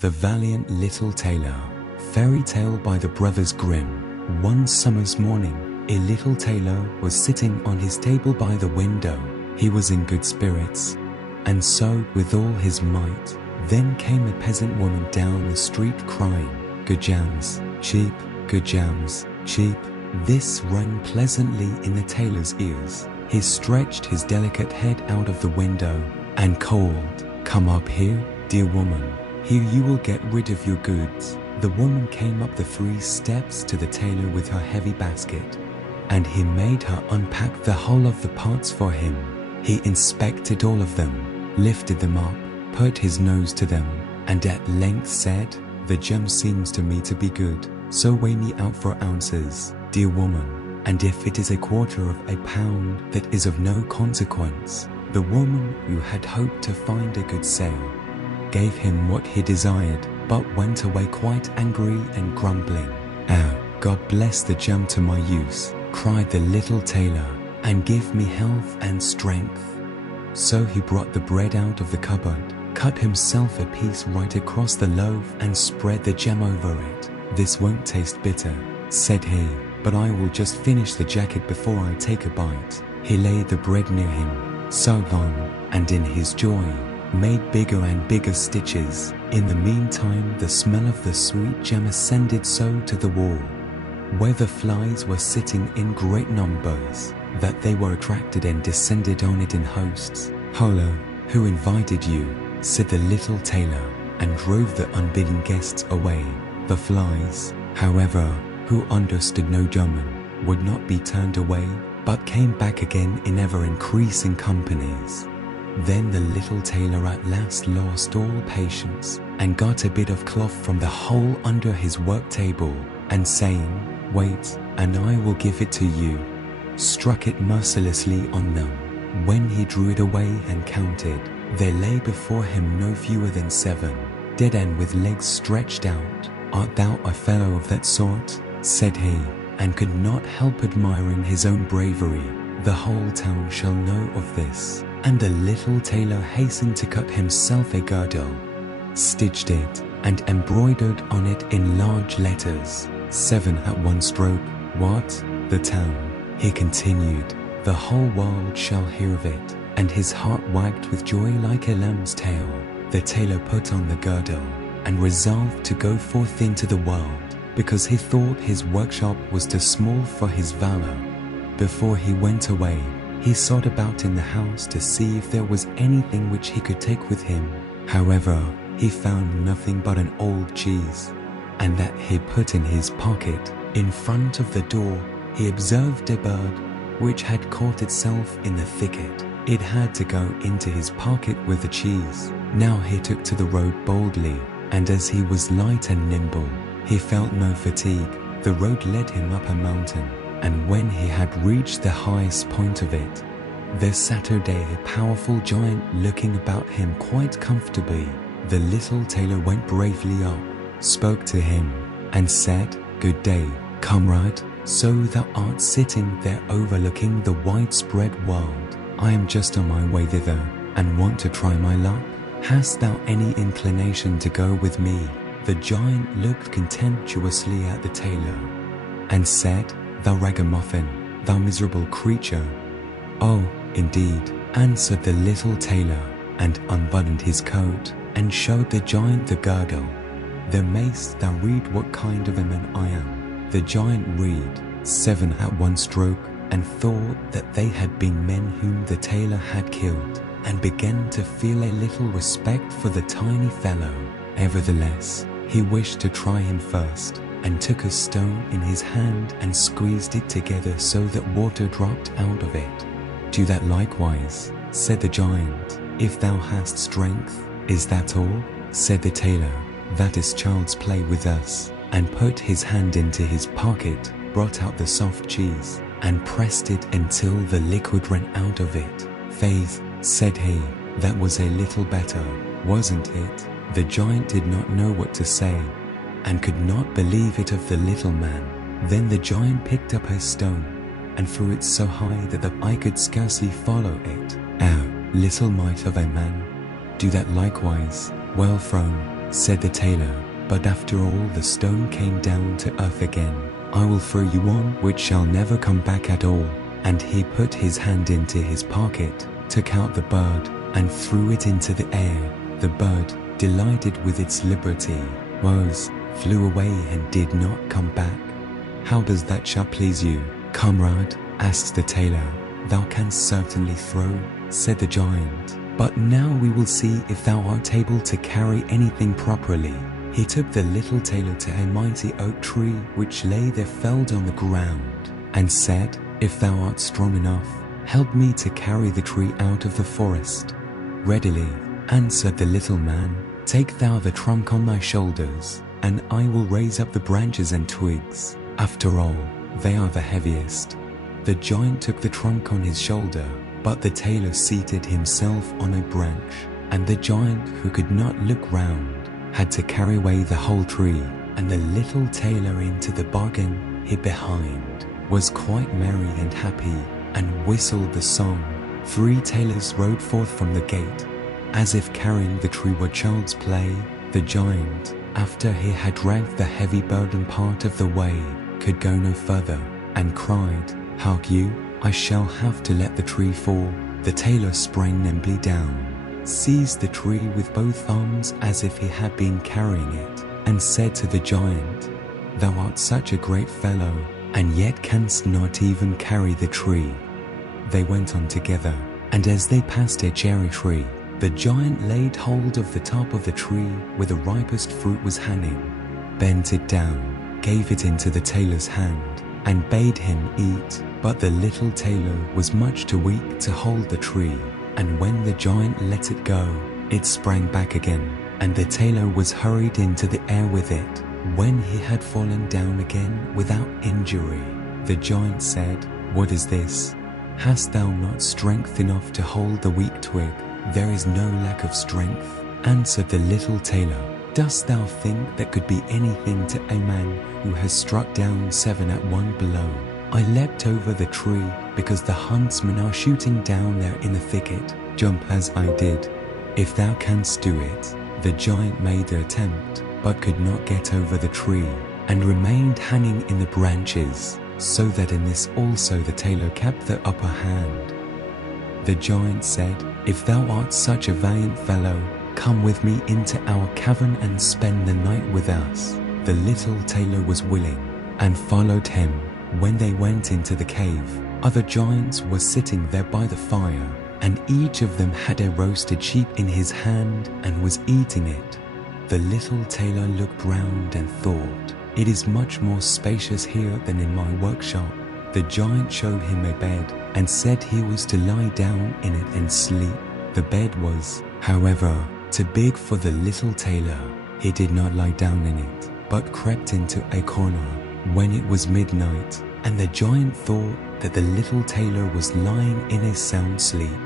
The Valiant Little Tailor. Fairy tale by the Brothers Grimm. One summer's morning, a little tailor was sitting on his table by the window. He was in good spirits, and sewed with all his might. Then came a peasant woman down the street crying, "Good jams, cheap, good jams, cheap." This rang pleasantly in the tailor's ears. He stretched his delicate head out of the window and called, "Come up here, dear woman. Here you will get rid of your goods." The woman came up the 3 steps to the tailor with her heavy basket, and he made her unpack the whole of the parts for him. He inspected all of them, lifted them up, put his nose to them, and at length said, "The gem seems to me to be good, so weigh me out for ounces, dear woman, and if it is 1/4 of a pound, that is of no consequence." The woman, who had hoped to find a good sale, gave him what he desired, but went away quite angry and grumbling. "Ah, God bless the gem to my use," cried the little tailor, "and give me health and strength." So he brought the bread out of the cupboard, cut himself a piece right across the loaf and spread the gem over it. "This won't taste bitter," said he, "but I will just finish the jacket before I take a bite." He laid the bread near him, sewed on, and in his joy, made bigger and bigger stitches. In the meantime, the smell of the sweet gem ascended so to the wall, where the flies were sitting in great numbers, that they were attracted and descended on it in hosts. "Holla, who invited you?" said the little tailor, and drove the unbidden guests away. The flies, however, who understood no German, would not be turned away, but came back again in ever-increasing companies. Then the little tailor at last lost all patience, and got a bit of cloth from the hole under his work table, and saying, "Wait, and I will give it to you," struck it mercilessly on them. When he drew it away and counted, there lay before him no fewer than 7, dead and with legs stretched out. "Art thou a fellow of that sort?" said he, and could not help admiring his own bravery. "The whole town shall know of this." And the little tailor hastened to cut himself a girdle, stitched it, and embroidered on it in large letters, 7 at one stroke. "What? The town," he continued, "the whole world shall hear of it." And his heart wagged with joy like a lamb's tail. The tailor put on the girdle, and resolved to go forth into the world, because he thought his workshop was too small for his valor. Before he went away, he sought about in the house to see if there was anything which he could take with him. However, he found nothing but an old cheese, and that he put in his pocket. In front of the door, he observed a bird which had caught itself in the thicket. It had to go into his pocket with the cheese. Now he took to the road boldly, and as he was light and nimble, he felt no fatigue. The road led him up a mountain, and when he had reached the highest point of it, there sat a powerful giant looking about him quite comfortably. The little tailor went bravely up, spoke to him, and said, "Good day, comrade. So thou art sitting there overlooking the widespread world. I am just on my way thither, and want to try my luck. Hast thou any inclination to go with me?" The giant looked contemptuously at the tailor, and said, "Thou ragamuffin, thou miserable creature." "Oh, indeed," answered the little tailor, and unbuttoned his coat, and showed the giant the girdle. "Then mayst thou read what kind of a man I am." The giant read 7 at one stroke, and thought that they had been men whom the tailor had killed, and began to feel a little respect for the tiny fellow. Nevertheless, he wished to try him first, and took a stone in his hand and squeezed it together so that water dropped out of it. "Do that likewise," said the giant, "if thou hast strength." "Is that all?" said the tailor. "That is child's play with us," and put his hand into his pocket, brought out the soft cheese, and pressed it until the liquid ran out of it. "Faith," said he, "that was a little better, wasn't it?" The giant did not know what to say, and could not believe it of the little man. Then the giant picked up a stone, and threw it so high that the eye could scarcely follow it. "Ah, little mite of a man, do that likewise. Well thrown, said the tailor, but after all the stone came down to earth again. I will throw you one which shall never come back at all. And he put his hand into his pocket, took out the bird, and threw it into the air. The bird, delighted with its liberty, flew away and did not come back. How does that shall please you, comrade? Asked the tailor. Thou canst certainly throw, said the giant, but now we will see if thou art able to carry anything properly. He took the little tailor to a mighty oak tree which lay there felled on the ground, and said, If thou art strong enough, help me to carry the tree out of the forest. Readily, answered the little man, take thou the trunk on thy shoulders, and I will raise up the branches and twigs. After all, they are the heaviest. The giant took the trunk on his shoulder, but the tailor seated himself on a branch, and the giant, who could not look round, had to carry away the whole tree, and the little tailor into the bargain hid behind, was quite merry and happy, and whistled the song. 3 tailors rode forth from the gate, as if carrying the tree were child's play. The giant, after he had dragged the heavy burden part of the way, could go no further, and cried, Hark you, I shall have to let the tree fall. The tailor sprang nimbly down, seized the tree with both arms as if he had been carrying it, and said to the giant, Thou art such a great fellow, and yet canst not even carry the tree. They went on together, and as they passed a cherry tree, the giant laid hold of the top of the tree where the ripest fruit was hanging, bent it down, gave it into the tailor's hand, and bade him eat. But the little tailor was much too weak to hold the tree, and when the giant let it go, it sprang back again, and the tailor was hurried into the air with it. When he had fallen down again without injury, the giant said, What is this? Hast thou not strength enough to hold the weak twig? There is no lack of strength, answered the little tailor. Dost thou think that could be anything to a man who has struck down 7 at one blow? I leapt over the tree because the huntsmen are shooting down there in the thicket. Jump as I did. If thou canst do it. The giant made the attempt, but could not get over the tree, and remained hanging in the branches, so that in this also the tailor kept the upper hand. The giant said, If thou art such a valiant fellow, come with me into our cavern and spend the night with us. The little tailor was willing, and followed him. When they went into the cave, other giants were sitting there by the fire, and each of them had a roasted sheep in his hand and was eating it. The little tailor looked round and thought, It is much more spacious here than in my workshop. The giant showed him a bed, and said he was to lie down in it and sleep. The bed was, however, too big for the little tailor. He did not lie down in it, but crept into a corner. When it was midnight, and the giant thought that the little tailor was lying in a sound sleep,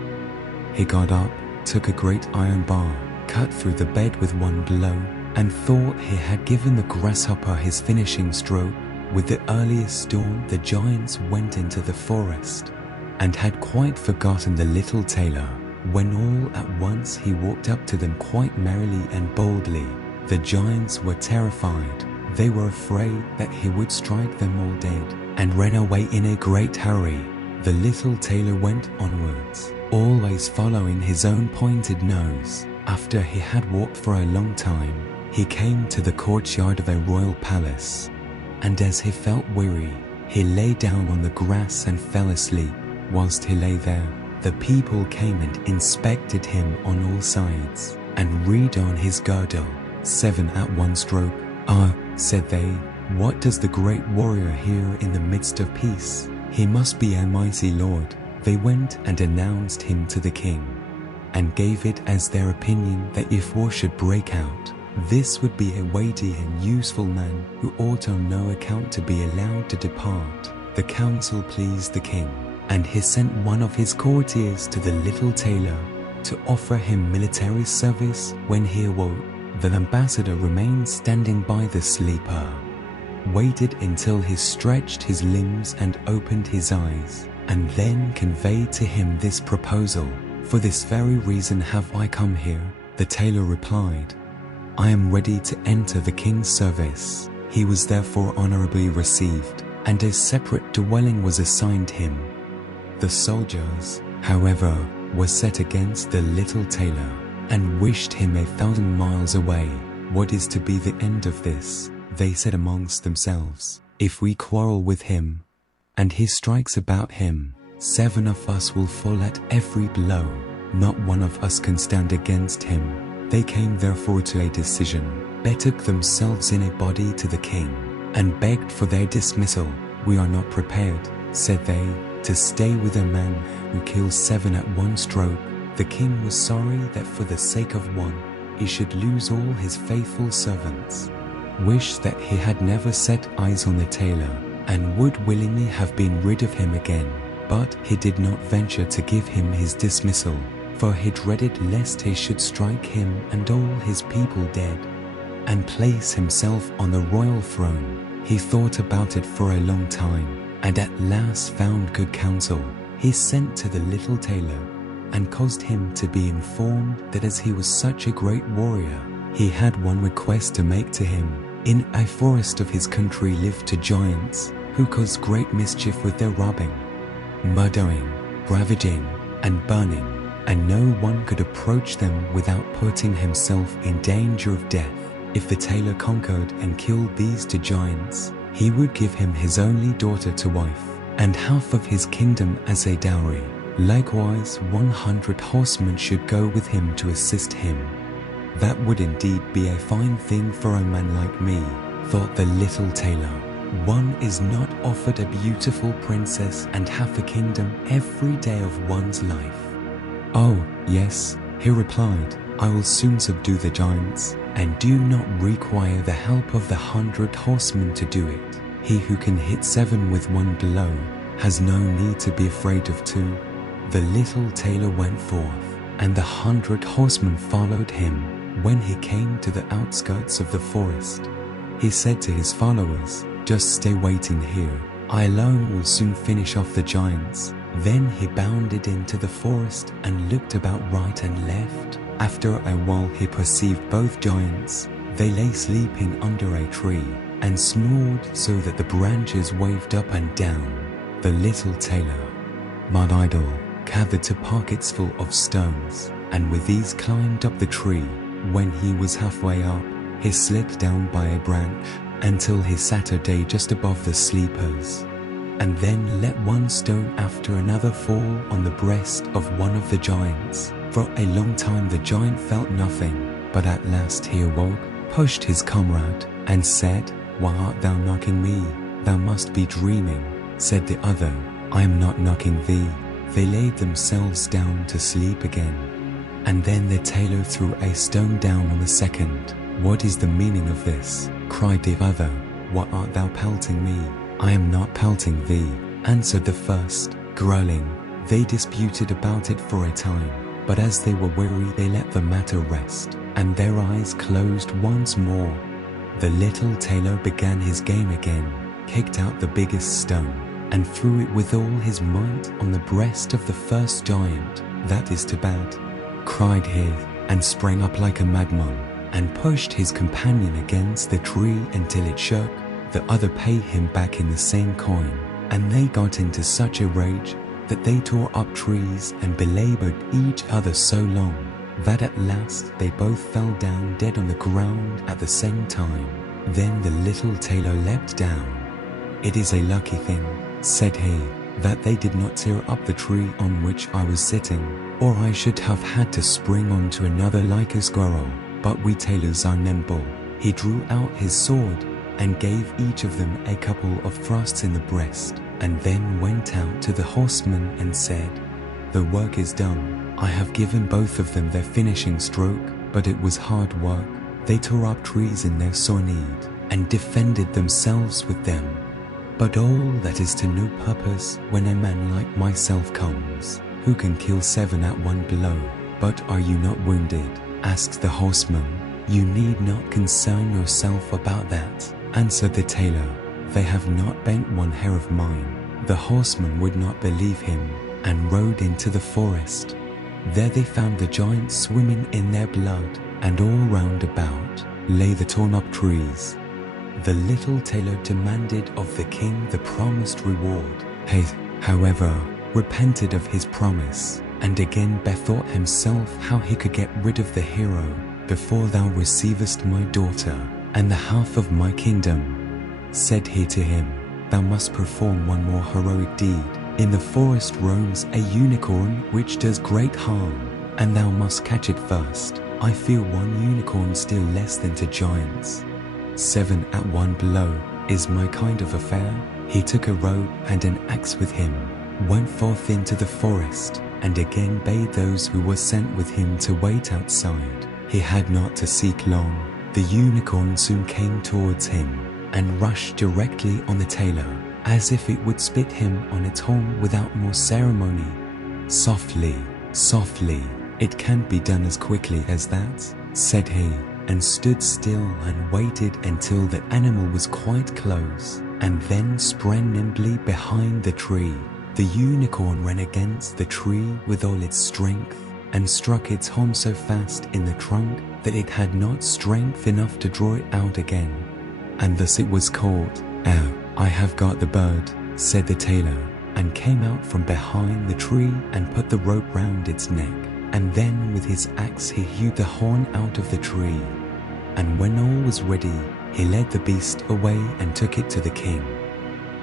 he got up, took a great iron bar, cut through the bed with one blow, and thought he had given the grasshopper his finishing stroke. With the earliest dawn the giants went into the forest, and had quite forgotten the little tailor, when all at once he walked up to them quite merrily and boldly. The giants were terrified. They were afraid that he would strike them all dead, and ran away in a great hurry. The little tailor went onwards, always following his own pointed nose. After he had walked for a long time, he came to the courtyard of a royal palace, and as he felt weary, he lay down on the grass and fell asleep. Whilst he lay there, the people came and inspected him on all sides, and read on his girdle, 7 at one stroke. Ah, said they, what does the great warrior here in the midst of peace? He must be a mighty lord. They went and announced him to the king, and gave it as their opinion that if war should break out, this would be a weighty and useful man who ought on no account to be allowed to depart. The council pleased the king, and he sent one of his courtiers to the little tailor to offer him military service. When he awoke, the ambassador remained standing by the sleeper, waited until he stretched his limbs and opened his eyes, and then conveyed to him this proposal. For this very reason have I come here. The tailor replied, I am ready to enter the king's service." He was therefore honorably received, and a separate dwelling was assigned him. The soldiers, however, were set against the little tailor, and wished him 1,000 miles away. "What is to be the end of this?" they said amongst themselves. "If we quarrel with him, and he strikes about him, 7 of us will fall at every blow. Not one of us can stand against him." They came therefore to a decision, betook themselves in a body to the king, and begged for their dismissal. "We are not prepared," said they, "to stay with a man who kills 7 at one stroke." The king was sorry that for the sake of one, he should lose all his faithful servants, wished that he had never set eyes on the tailor, and would willingly have been rid of him again. But he did not venture to give him his dismissal, for he dreaded lest he should strike him and all his people dead, and place himself on the royal throne. He thought about it for a long time, and at last found good counsel. He sent to the little tailor, and caused him to be informed that as he was such a great warrior, he had one request to make to him. In a forest of his country lived 2 giants, who caused great mischief with their robbing, murdering, ravaging, and burning, and no one could approach them without putting himself in danger of death. If the tailor conquered and killed these 2 giants, he would give him his only daughter to wife, and half of his kingdom as a dowry. Likewise, 100 horsemen should go with him to assist him. "That would indeed be a fine thing for a man like me," thought the little tailor. "One is not offered a beautiful princess and half a kingdom every day of one's life." "Oh, yes," he replied, "I will soon subdue the giants, and do not require the help of the 100 horsemen to do it. He who can hit 7 with one blow has no need to be afraid of 2. The little tailor went forth, and the 100 horsemen followed him. When he came to the outskirts of the forest, he said to his followers, "Just stay waiting here. I alone will soon finish off the giants." Then he bounded into the forest and looked about right and left. After a while he perceived both giants. They lay sleeping under a tree, and snored so that the branches waved up and down. The little tailor, "My idol," gathered 2 pockets full of stones, and with these climbed up the tree. When he was halfway up, he slipped down by a branch until he sat a day just above the sleepers, and then let one stone after another fall on the breast of one of the giants. For a long time the giant felt nothing, but at last he awoke, pushed his comrade, and said, "Why art thou knocking me? Thou must be dreaming." Said the other, "I am not knocking thee." They laid themselves down to sleep again, and then the tailor threw a stone down on the second. "What is the meaning of this?" cried the other. "What art thou pelting me?" "I am not pelting thee," answered the first, growling. They disputed about it for a time, but as they were weary they let the matter rest, and their eyes closed once more. The little tailor began his game again, kicked out the biggest stone, and threw it with all his might on the breast of the first giant. "That is too bad," cried he, and sprang up like a madman, and pushed his companion against the tree until it shook. The other paid him back in the same coin, and they got into such a rage that they tore up trees and belabored each other so long that at last they both fell down dead on the ground at the same time. Then the little tailor leapt down. "It is a lucky thing," said he, "that they did not tear up the tree on which I was sitting, or I should have had to spring onto another like a squirrel. But we tailors are nimble." He drew out his sword and gave each of them a couple of thrusts in the breast, and then went out to the horsemen and said, "The work is done. I have given both of them their finishing stroke, but it was hard work. They tore up trees in their sore need, and defended themselves with them. But all that is to no purpose when a man like myself comes, who can kill 7 at one blow." "But are you not wounded?" asked the horseman. "You need not concern yourself about that," answered the tailor. "They have not bent one hair of mine." The horseman would not believe him, and rode into the forest. There they found the giants swimming in their blood, and all round about lay the torn up trees. The little tailor demanded of the king the promised reward. He, however, repented of his promise, and again bethought himself how he could get rid of the hero. Before thou receivest my daughter, and the half of my kingdom, said he to him, thou must perform one more heroic deed. In the forest roams a unicorn which does great harm, and thou must catch it first. I fear one unicorn still less than to giants. 7 at one blow is my kind of affair. He took a robe and an axe with him, went forth into the forest, and again bade those who were sent with him to wait outside. He had not to seek long. The unicorn soon came towards him, and rushed directly on the tailor, as if it would spit him on its horn without more ceremony. Softly, softly, it can't be done as quickly as that, said he, and stood still and waited until the animal was quite close, and then sprang nimbly behind the tree. The unicorn ran against the tree with all its strength, and struck its horn so fast in the trunk that it had not strength enough to draw it out again. And thus it was caught. Oh, I have got the bird, said the tailor, and came out from behind the tree and put the rope round its neck. And then with his axe he hewed the horn out of the tree. And when all was ready, he led the beast away and took it to the king.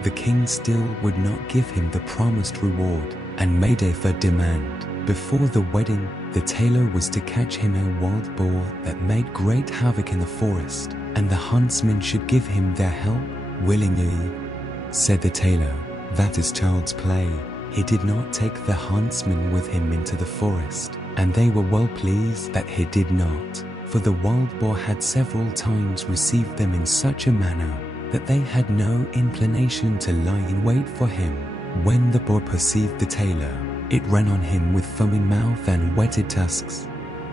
The king still would not give him the promised reward, and made a third demand. Before the wedding, the tailor was to catch him a wild boar that made great havoc in the forest, and the huntsmen should give him their help willingly. Said the tailor, that is child's play. He did not take the huntsmen with him into the forest, and they were well pleased that he did not, for the wild boar had several times received them in such a manner that they had no inclination to lie in wait for him. When the boar perceived the tailor, it ran on him with foaming mouth and whetted tusks,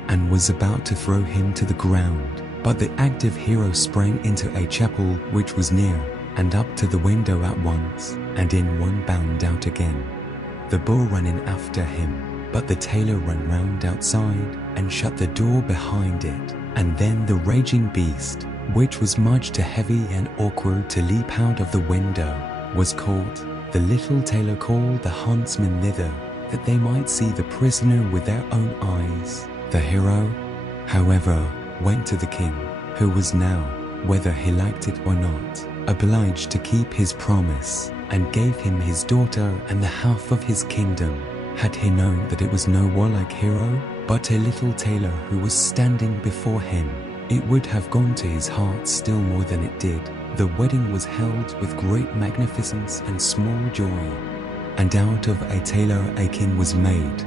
and was about to throw him to the ground. But the active hero sprang into a chapel which was near, and up to the window at once, and in one bound out again. The boar ran in after him, but the tailor ran round outside, and shut the door behind it. And then the raging beast, which was much too heavy and awkward to leap out of the window, was caught. The little tailor called the huntsmen thither, that they might see the prisoner with their own eyes. The hero, however, went to the king, who was now, whether he liked it or not, obliged to keep his promise, and gave him his daughter and the half of his kingdom. Had he known that it was no warlike hero, but a little tailor who was standing before him, it would have gone to his heart still more than it did. The wedding was held with great magnificence and small joy, and out of a tailor a king was made.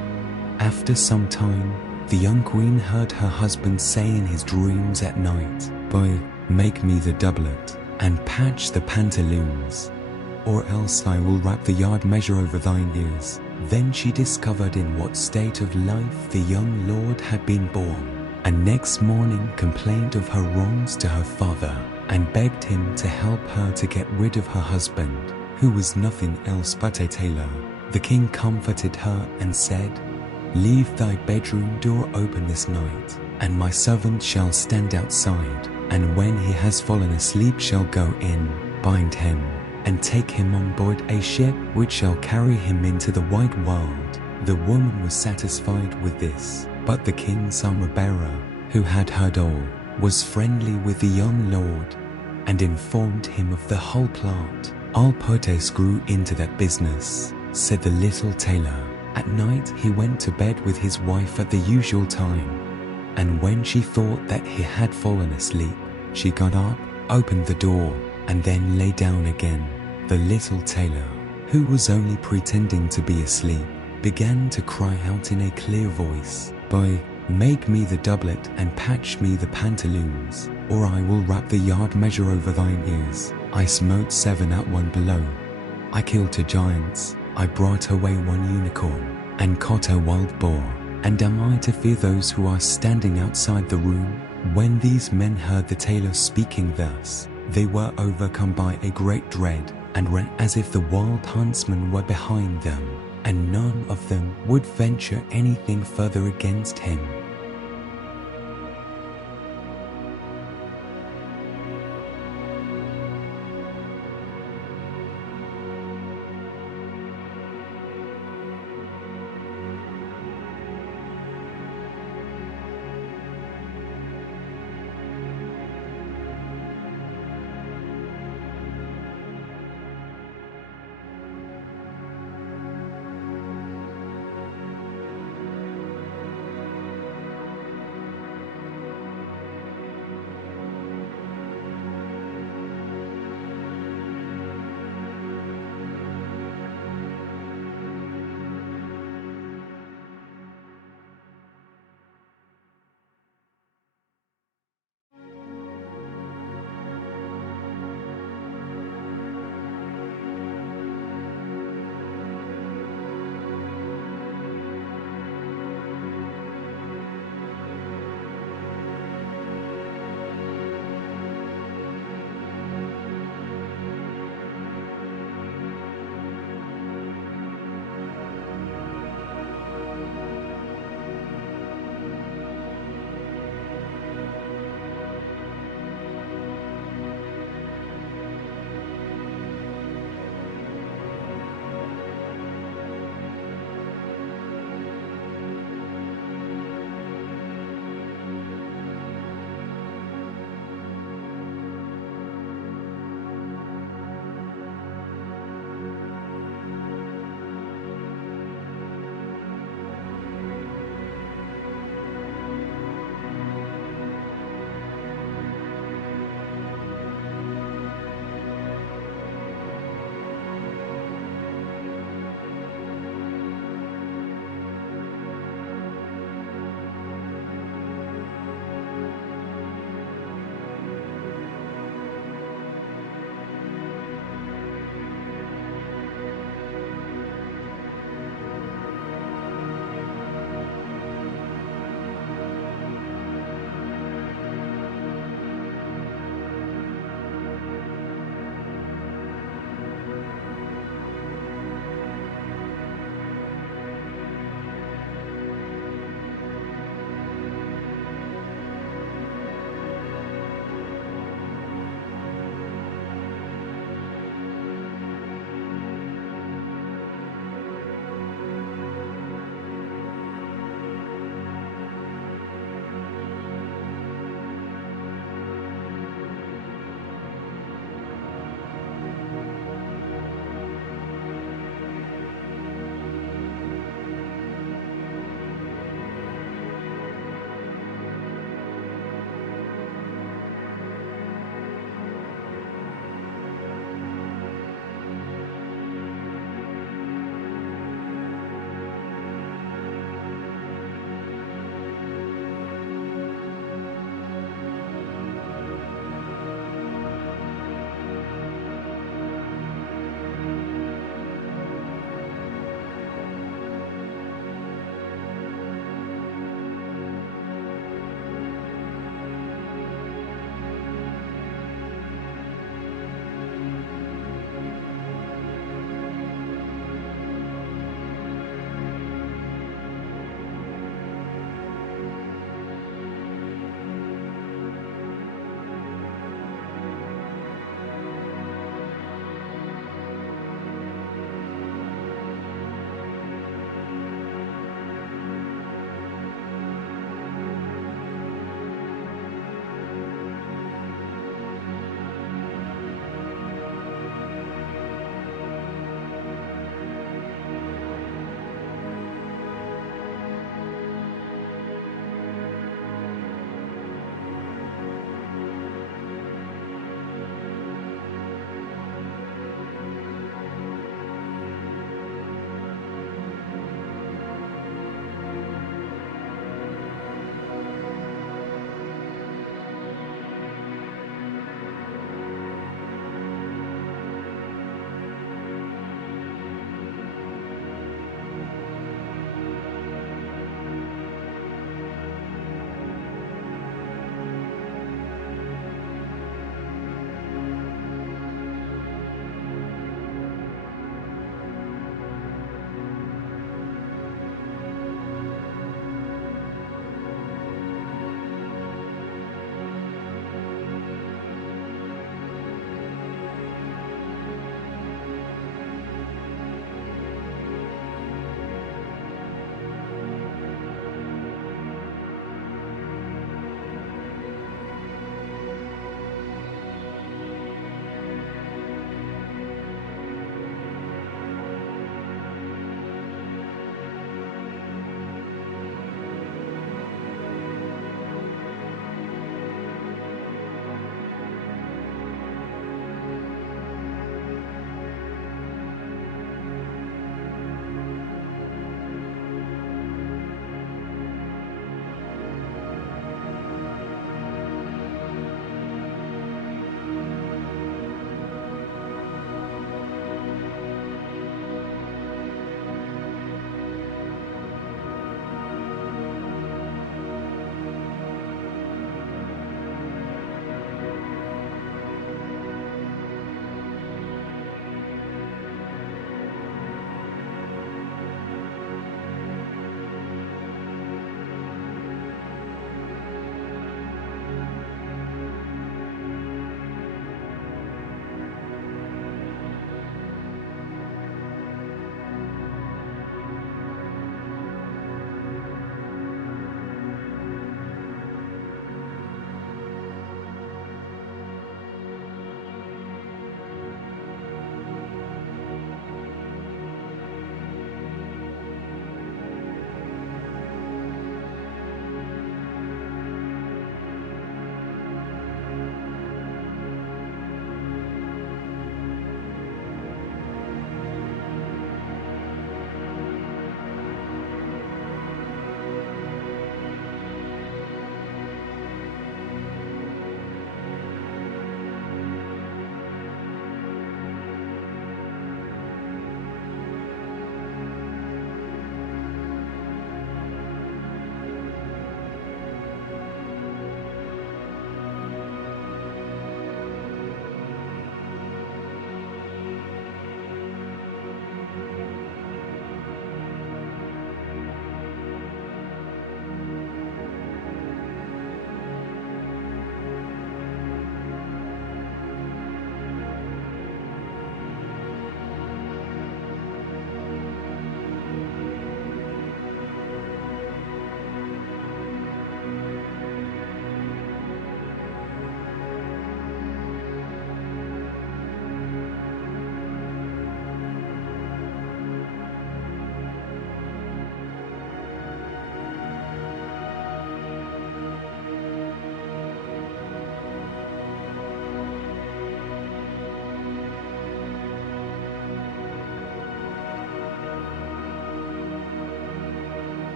After some time, the young queen heard her husband say in his dreams at night, boy, make me the doublet, and patch the pantaloons, or else I will wrap the yard measure over thine ears. Then she discovered in what state of life the young lord had been born, and next morning complained of her wrongs to her father, and begged him to help her to get rid of her husband, who was nothing else but a tailor. The king comforted her and said, leave thy bedroom door open this night, and my servant shall stand outside, and when he has fallen asleep shall go in, bind him, and take him on board a ship which shall carry him into the wide world. The woman was satisfied with this, but the king's armor-bearer, who had heard all, was friendly with the young lord, and informed him of the whole plot. I'll put a screw into that business, said the little tailor. At night he went to bed with his wife at the usual time, and when she thought that he had fallen asleep, she got up, opened the door, and then lay down again. The little tailor, who was only pretending to be asleep, began to cry out in a clear voice, boy, make me the doublet and patch me the pantaloons, or I will wrap the yard measure over thine ears. I smote 7 at one blow. I killed 2 giants. I brought away 1 unicorn, and caught a wild boar. And am I to fear those who are standing outside the room? When these men heard the tailor speaking thus, they were overcome by a great dread, and ran as if the wild huntsmen were behind them, and none of them would venture anything further against him.